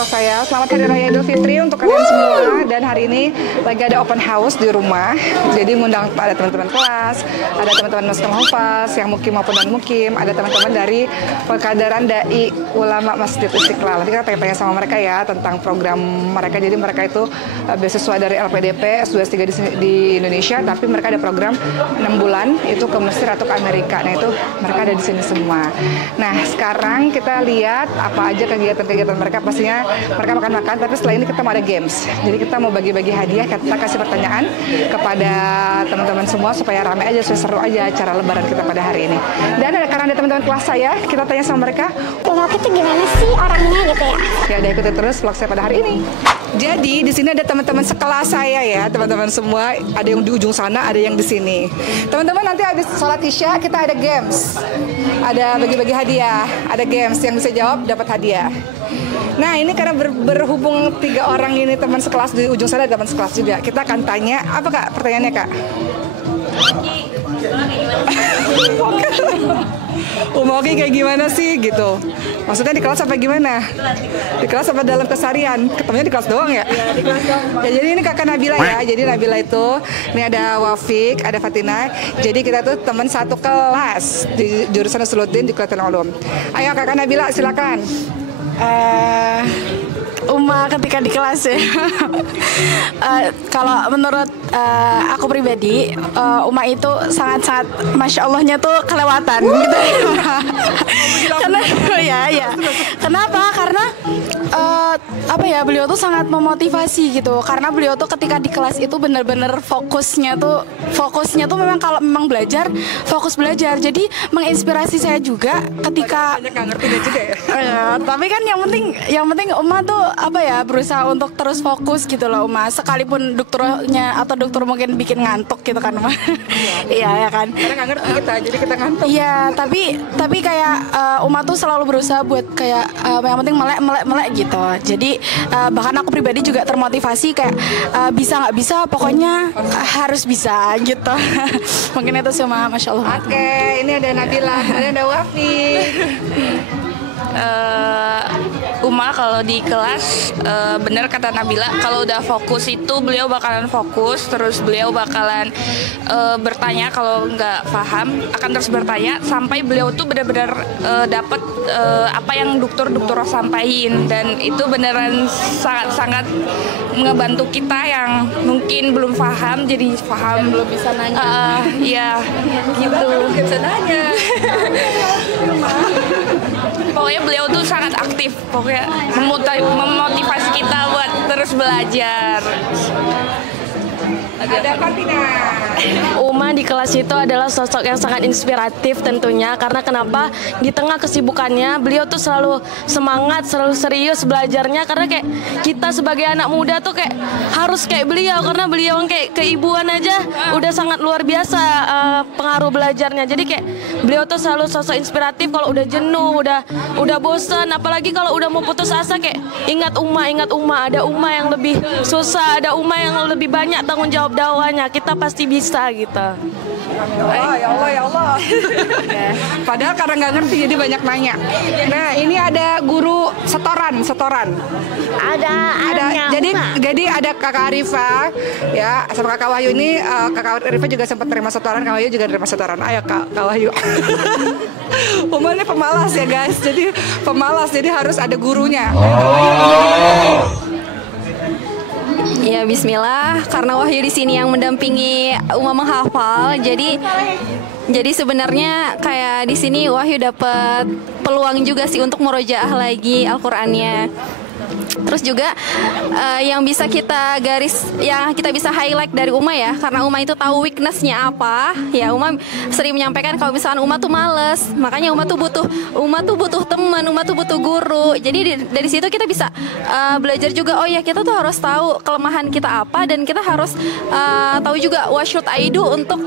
vlog saya. Selamat Hari Raya Idul Fitri untuk kalian semua. Dan hari ini lagi ada open house di rumah. Jadi ngundang ada teman-teman kelas, ada teman-teman Masjid Hufaz yang mukim maupun non mukim, ada teman-teman dari Pekadaran Dai Ulama Masjid Istiqlal. Nanti kita tanya-tanya sama mereka ya tentang program mereka. Jadi mereka itu beasiswa dari LPDP S2 S3 di Indonesia, tapi mereka ada program 6 bulan itu ke Mesir atau ke Amerika. Nah itu mereka ada di sini semua. Nah sekarang kita lihat apa aja kegiatan-kegiatan mereka. Pastinya mereka makan-makan, tapi setelah ini kita mau ada games. Jadi kita mau bagi-bagi hadiah, kita kasih pertanyaan kepada teman-teman semua supaya rame aja, supaya seru aja acara lebaran kita pada hari ini. Dan karena ada teman-teman kelas saya, kita tanya sama mereka, Umak itu gimana sih orangnya gitu ya? Ya udah ikuti terus vlog saya pada hari ini. Jadi di sini ada teman-teman sekelas saya ya, teman-teman semua. Ada yang di ujung sana, ada yang di sini. Teman-teman nanti habis sholat isya kita ada games, ada bagi-bagi hadiah, ada games yang bisa jawab dapat hadiah. Nah ini karena berhubung 3 orang ini teman sekelas, di ujung sana ada teman sekelas juga. Kita akan tanya apa kak pertanyaannya kak? Umoki kayak gimana sih gitu? Maksudnya di kelas apa gimana? Di kelas apa dalam keseharian? Ketemunya di kelas doang ya? Iya, di kelas doang. Ya, jadi ini kakak Nabila ya. Jadi Nabila itu, ini ada Wafik, ada Fatina. Jadi kita tuh teman satu kelas di jurusan Usuluddin di Kuliah Ulum. Ayo kakak Nabila silakan. Uma ketika di kelas ya. Kalau menurut aku pribadi, Uma itu sangat-sangat masya Allahnya tuh kelewatan gitu. Karena ya. Kenapa? Karena apa ya, beliau tuh sangat memotivasi gitu. Karena beliau tuh ketika di kelas itu benar-benar fokusnya tuh memang kalau memang belajar, fokus belajar. Jadi menginspirasi saya juga ketika banyak nggak ngerti juga ya. Tapi kan yang penting Uma tuh apa ya, berusaha untuk terus fokus gitu loh Uma. Sekalipun dokternya atau dokter mungkin bikin ngantuk gitu kan Uma. Iya ya kan. Karena nggak ngerti kita, jadi kita ngantuk. Iya, tapi kayak Uma tuh selalu berusaha buat kayak yang penting melek gitu. Jadi bahkan aku pribadi juga termotivasi kayak bisa nggak bisa pokoknya harus bisa gitu. Mungkin itu semua, masya Allah. Oke, ini ada Nabila, ada Wafi. Uma kalau di kelas bener kata Nabila, kalau udah fokus itu beliau bakalan fokus, terus beliau bakalan bertanya kalau nggak paham akan terus bertanya sampai beliau tuh benar-benar dapat apa yang dokter sampaikan, dan itu beneran sangat-sangat ngebantu kita yang mungkin belum paham jadi paham, belum bisa nanya. Iya gitu. Bisa nanya. Pokoknya beliau tuh sangat aktif, pokoknya memotivasi kita buat terus belajar. Ada Fatina. Uma di kelas itu adalah sosok yang sangat inspiratif tentunya, karena kenapa, di tengah kesibukannya beliau tuh selalu semangat, selalu serius belajarnya, karena kayak kita sebagai anak muda tuh kayak harus kayak beliau, karena beliau kayak keibuan aja udah sangat luar biasa pengaruh belajarnya. Jadi kayak beliau tuh selalu sosok inspiratif. Kalau udah jenuh, udah bosan, apalagi kalau udah mau putus asa, kayak ingat Uma, ada Uma yang lebih susah, ada Uma yang lebih banyak tanggung jawab dakwahnya, kita pasti bisa gitu. Ya Allah. Padahal karena nggak ngerti jadi banyak nanya. Nah ini ada guru setoran. Ada. Jadi ada kakak Arifa ya sama kakak Wahyu ini. Kakak Arifa juga sempat terima setoran, kakak Wahyu juga terima setoran. Ayo kak Wahyu. Uma ini pemalas ya guys. Jadi pemalas, jadi harus ada gurunya. Ya Bismillah, karena Wahyu di sini yang mendampingi Uma menghafal, jadi sebenarnya kayak di sini Wahyu dapat peluang juga sih untuk murojaah lagi Al-Qur'annya. Terus juga yang bisa kita bisa highlight dari Uma ya, karena Uma itu tahu weaknessnya apa. Ya Uma sering menyampaikan kalau misalkan Uma tuh males, makanya Uma tuh butuh teman, Uma tuh butuh guru. Jadi dari situ kita bisa belajar juga. Oh ya, kita tuh harus tahu kelemahan kita apa, dan kita harus tahu juga what should I do untuk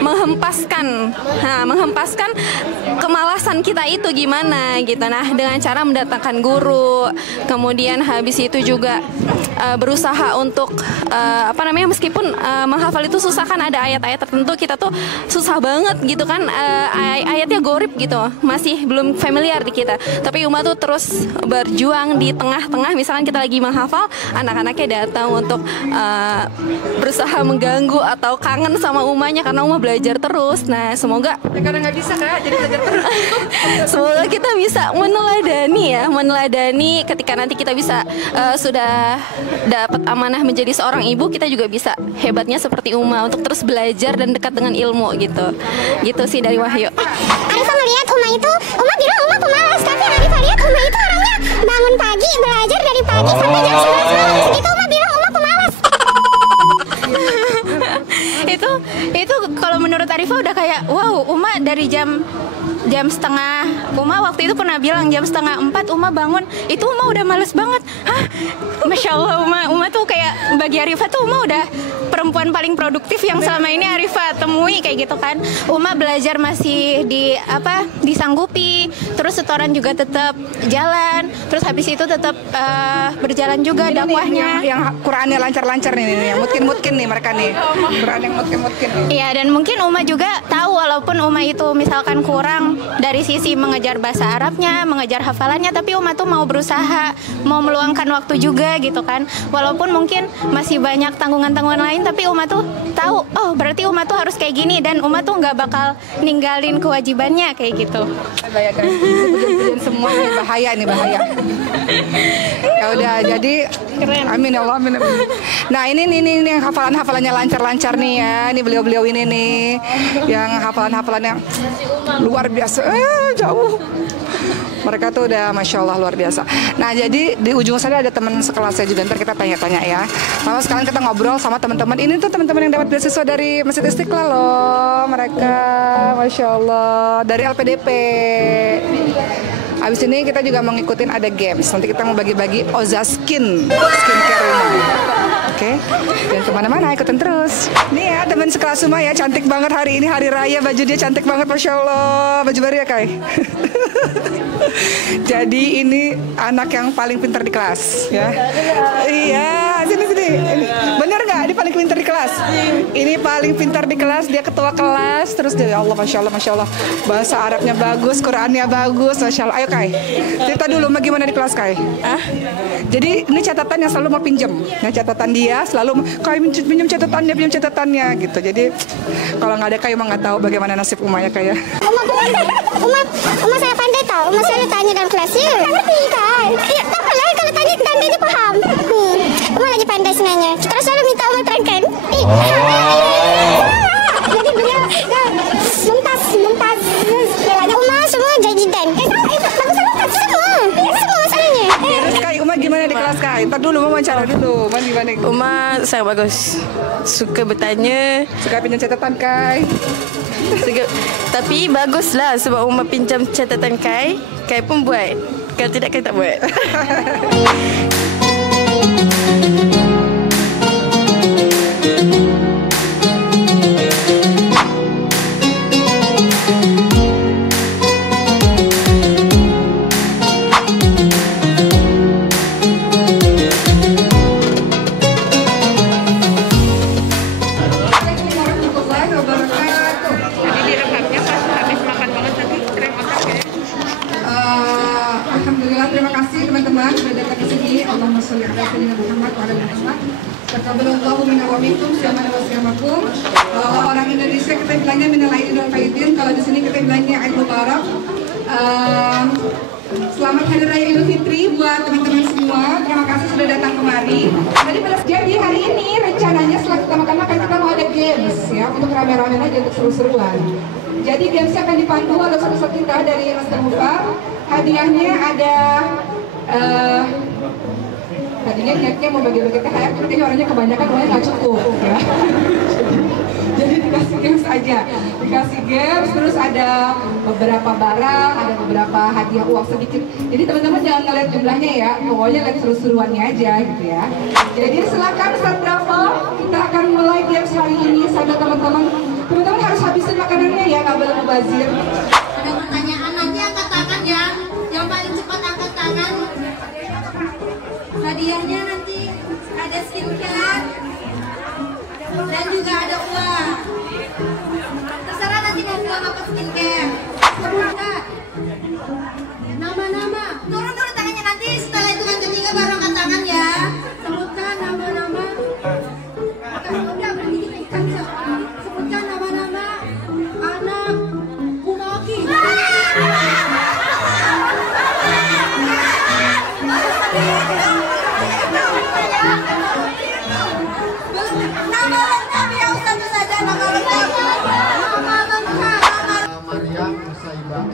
menghempaskan kemalasan kita itu gimana gitu. Nah, dengan cara mendatangkan guru, kemudian habis itu juga berusaha untuk meskipun menghafal itu susah kan, ada ayat-ayat tertentu kita tuh susah banget gitu kan, ayatnya gorib gitu, masih belum familiar di kita. Tapi Uma tuh terus berjuang di tengah-tengah, misalkan kita lagi menghafal, anak-anaknya datang untuk berusaha mengganggu atau kangen sama Umanya karena Uma belajar terus. Nah, semoga Karena nggak bisa Kak, jadi belajar terus. semoga kita bisa meneladani ketika nanti kita bisa sudah dapat amanah menjadi seorang ibu, kita juga bisa hebatnya seperti Uma untuk terus belajar dan dekat dengan ilmu gitu. Gitu sih dari Wahyu. Arifah melihat Uma itu, Uma bilang Uma pemalas, tapi Arifah lihat Uma itu orangnya bangun pagi, belajar dari pagi sampai jam 11 malam. Segitu Uma bilang Uma pemalas. Itu kalau menurut Arifah udah kayak wow, Uma dari jam setengah, Uma waktu itu pernah bilang jam 3:30 Uma bangun, itu Uma udah males banget. Hah? Masya Allah, Uma tuh kayak bagi Arifah tuh Uma udah perempuan paling produktif yang selama ini Arifah temui kayak gitu kan. Uma belajar masih disanggupi, terus setoran juga tetap jalan, terus habis itu tetap berjalan juga dakwahnya. Yang Qurannya lancar-lancar nih, yang mutkin nih mereka nih. Quran yang mutkin nih. Iya, dan mungkin Uma juga tahu walaupun Uma itu misalkan kurang dari sisi mengejar bahasa Arabnya, mengejar hafalannya, tapi Uma tuh mau berusaha, mau meluangkan waktu juga gitu kan. Walaupun mungkin masih banyak tanggungan-tanggungan lain, tapi Uma tuh tahu, oh berarti Uma tuh harus kayak gini, dan Uma tuh nggak bakal ninggalin kewajibannya kayak gitu. Bahaya guys, ujian semua ini bahaya. Ya udah, jadi amin ya Allah, amin. Nah ini yang hafalannya lancar-lancar nih ya. Ini beliau ini nih yang hafalannya luar biasa, jauh. Mereka tuh udah Masya Allah luar biasa. Nah jadi di ujung sana ada teman sekelasnya juga, ntar kita tanya-tanya ya. Lalu sekarang kita ngobrol sama teman-teman. Ini tuh teman-teman yang dapat beasiswa dari Masjid Istiqlal loh. Mereka Masya Allah dari LPDP. Abis ini kita juga mau ngikutin ada games. Nanti kita mau bagi-bagi Oza skincare rumah. Oke, dan kemana-mana ikutin terus. Nih ya teman sekelas semua ya, cantik banget hari ini, hari raya, baju dia cantik banget, Masya Allah. Baju baru ya Kai. Jadi ini anak yang paling pintar di kelas ya. Iya, sini. Bener nggak? Dia paling pintar di kelas. Ini paling pintar di kelas, dia ketua kelas. Terus dia, ya Allah, Masya Allah. Bahasa Arabnya bagus, Qurannya bagus, Masya Allah. Ayo Kai, cerita dulu bagaimana di kelas Kai. Jadi ini catatan yang selalu mau pinjam. Nah catatan dia selalu Kai pinjam catatannya gitu. Jadi kalau nggak ada Kai emang nggak tahu bagaimana nasib Uma ya Kai ya. Uma saya pandai tahu. Uma selalu tanya dalam kelas. Iya, ngerti kan? Iya, tak apa lah kalau tanya tandanya paham. Uma lagi pandai sebenarnya. Kita selalu minta Uma terangkan. Jadi beliau mumtaz. Uma semua jajidan. Bagus semua masalahnya. Terus Kai, Uma gimana di kelas Kai? Ntar dulu mau wawancara dulu. Uma gimana? Uma sangat bagus. Suka bertanya. Suka pinjam catatan Kai. Tapi baguslah sebab Uma pinjam catatan Kai pun buat. Kalau tidak Kai tak buat. Terima kasih teman-teman sudah datang ke sini. Allahumma sholli ala sayyidina Muhammad wa ala ali Muhammad. Taqabbalallahu minna wa minkum syamana wa syamakum. Kalau orang Indonesia kita bilangnya minal aidin wal faidin, kalau di sini kita bilangnya Eid Mubarak. Selamat Hari Raya Idul Fitri buat teman-teman semua. Terima kasih sudah datang kemari. Jadi hari ini rencananya setelah kita makan-makan kita mau ada games ya, untuk rame-rame aja, untuk seru-seruan. Jadi gamesnya akan dipandu oleh satu-satu kita dari Mas Mufa. Hadiahnya ada tadinya niatnya mau bagi-bagi THR, tapi orangnya kebanyakan uangnya nggak cukup ya. Jadi dikasih games aja, dikasih games, terus ada beberapa barang, ada beberapa hadiah uang sedikit. Jadi teman-teman jangan ngeliat jumlahnya ya, pokoknya lihat seru-seruannya aja gitu ya. Jadi silakan Ustaz Bravo. Kita akan mulai games hari ini, sahabat teman-teman. Teman-teman harus habisin makanannya ya, nggak boleh mubazir. Ada pertanyaan, nanti angkat tangan ya. Yang paling cepat angkat tangan. Hadiahnya nanti ada skincare dan juga ada uang. Terserah nanti mau uang apa skincare. Sebutkan nama-nama. Turun dulu tangannya, nanti setelah hitungan ketiga baru angkat tangan ya. Sebutkan nama-nama. Udah berhenti kita ikan. Sebutkan nama-nama anak Kumaki. Nama lengkap ya Ustaz saja, nama lengkap. Nama lengkap. Maryam Nusaibah.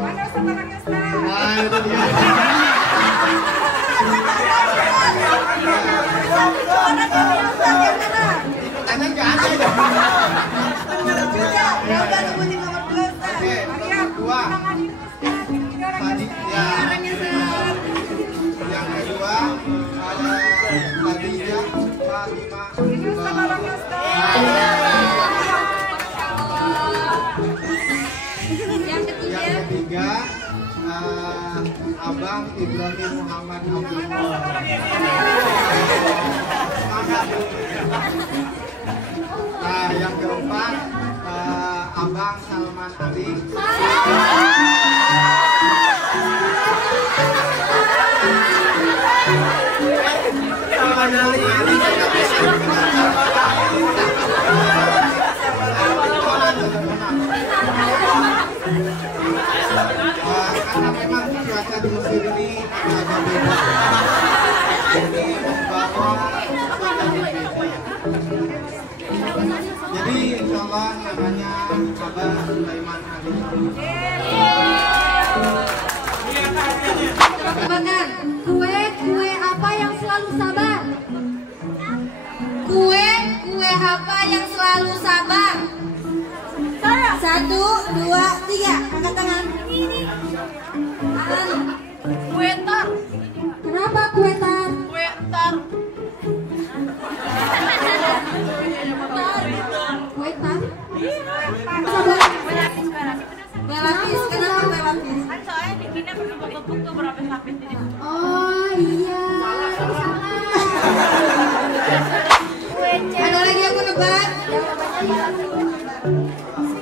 Mana sekarang Ustaz? Nah, itu dia. Pertanyaan nggak ada ya? Ya udah sebutin nomor 2 Ustaz. Oke, nomor 2. Tadi ya. Yang kedua ada Khadijah Fatimah. Yang ketiga Abang Ibrahim Muhammad Abdullah. Nah, yang keempat Abang Salman Ali. Salman Ali. Karena memang cuaca di Mesir ini agak beda. Ini membawa jadi insya Allah namanya Abang Sulaiman Ali. Tebakan, kue apa yang selalu sabar? Kue apa yang selalu sabar? 1, 2, 3, angkat tangan. Kue tar. Kenapa kue tar? Kue tar. Kue tar? Sabar. Kue lapis, kenapa kue lapis? Kan soalnya bikinnya bertumpuk-tumpuk tuh berlapis-lapis jadi. Oh iya, salah. Ada lagi yang mau nebak?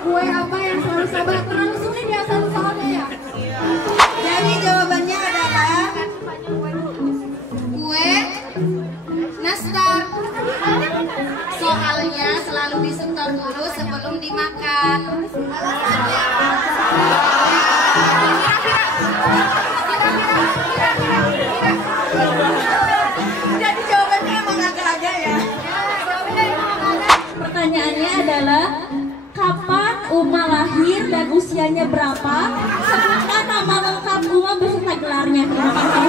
Kue apa yang selalu sabar? Terlalu sulit ya satu soalnya ya. Jadi jawabannya adalah kue nastar. Soalnya selalu disetor dulu sebelum dimakan. Jadi jawabannya emang agak-agak ya. Pertanyaannya adalah kapan Uma lahir dan usianya berapa? Sebutkan nama lengkap Uma beserta gelarnya. Terima kasih.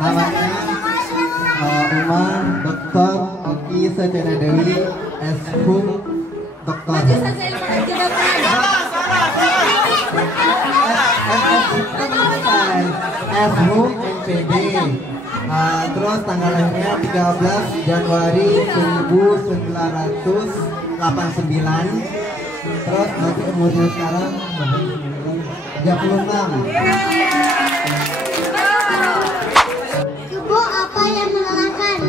Namanya Uma Dr. Oki Sajana Dewi S.Hum Dr. Maju saja yang tidak S.Hum MPD. Terus tanggal lahirnya 13 Januari 1989. Terus nanti umurnya sekarang 36. Kebo apa yang melelahkan?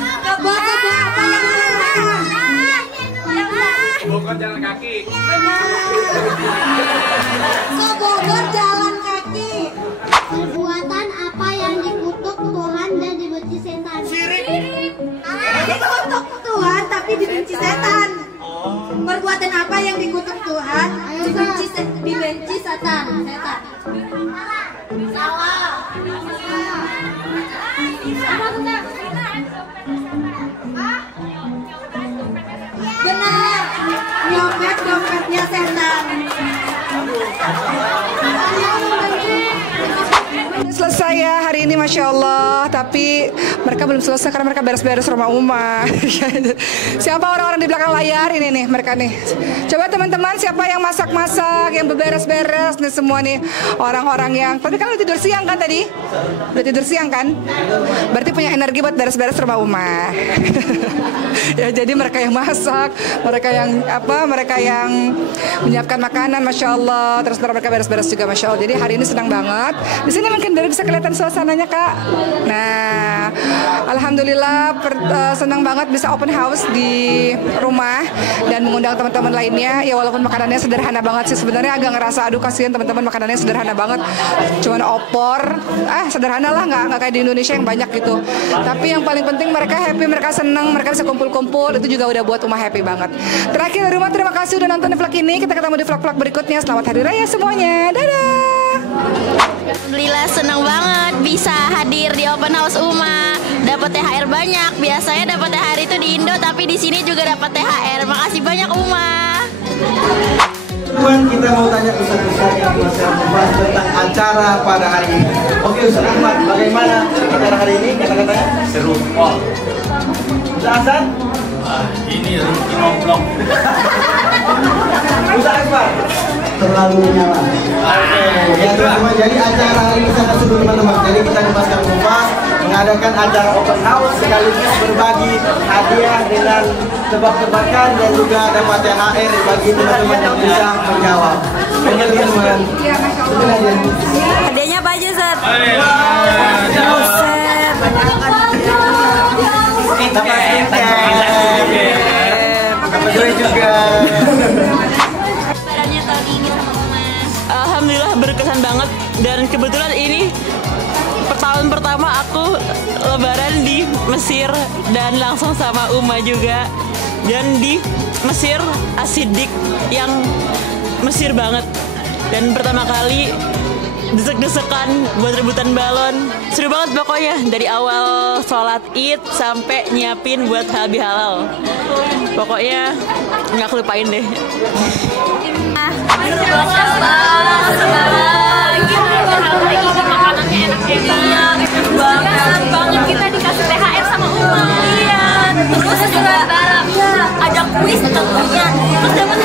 Kebo apa yang melelahkan? Bogor jalan kaki. Bogor jalan kaki. Perbuatan apa yang dikutuk Tuhan dan dibenci setan? Syirik. Dikutuk Tuhan tapi dibenci setan. Perbuatan apa yang dikutuk Tuhan dibenci setan? Setan. Salah. Benar. Nyopet dompetnya setan. Selesai ya hari ini. ini Masya Allah, tapi mereka belum selesai karena mereka beres-beres rumah Uma. Siapa orang-orang di belakang layar ini nih, mereka nih. Coba teman-teman, siapa yang masak-masak, yang beberes-beres nih semua nih, orang-orang yang. Tapi kan udah tidur siang kan tadi? Udah tidur siang kan? Berarti punya energi buat beres-beres rumah Uma. Ya, jadi mereka yang masak, mereka yang apa? Mereka yang menyiapkan makanan, Masya Allah. Terus mereka beres-beres juga, Masya Allah. Jadi hari ini senang banget. Di sini mungkin dari bisa kelihatan suasananya, Kak. Nah, alhamdulillah senang banget bisa open house di rumah dan mengundang teman-teman lainnya. Ya walaupun makanannya sederhana banget sih, sebenarnya agak ngerasa aduh kasihan teman-teman, makanannya sederhana banget. Cuman opor, sederhana lah, nggak kayak di Indonesia yang banyak gitu. Tapi yang paling penting mereka happy, mereka senang, mereka bisa kumpul-kumpul. Itu juga udah buat Uma happy banget. Terakhir dari rumah, terima kasih udah nonton vlog ini. Kita ketemu di vlog-vlog berikutnya. Selamat Hari Raya semuanya. Dadah. Alhamdulillah senang banget bisa hadir di open house Uma. Dapat THR banyak. Biasanya dapat THR itu di Indo, tapi di sini juga dapat THR. Makasih banyak Uma. Tuan, kita mau tanya Ustaz yang kuasa membahas tentang acara pada hari ini. Oke Ustaz Ahmad, bagaimana acara hari ini? Kata-katanya seru. Wow. Ustaz Hasan? Ini rezeki nomplok. Ustaz Akbar? Terlalu menyala. Oke, ya teman-teman, jadi acara hari ini sangat seru teman-teman. Jadi kita di Masker Kompas mengadakan acara open house sekaligus berbagi hadiah dengan tebak-tebakan dan juga dapat THR bagi teman-teman yang bisa menjawab. Oke teman-teman. Hadiahnya apa aja, Ustaz? Dapat duit juga. Alhamdulillah berkesan banget, dan kebetulan ini tahun pertama aku lebaran di Mesir dan langsung sama Uma juga, dan di Mesir asidik yang Mesir banget, dan pertama kali desek-desekan buat rebutan balon. Seru banget pokoknya, dari awal sholat Id sampai nyiapin buat halal bihalal. Pokoknya nggak kelupain deh. Makanannya enak banget, kita dikasih THR sama Uma. Iya, terus juga ada kuis tentunya, terus dapat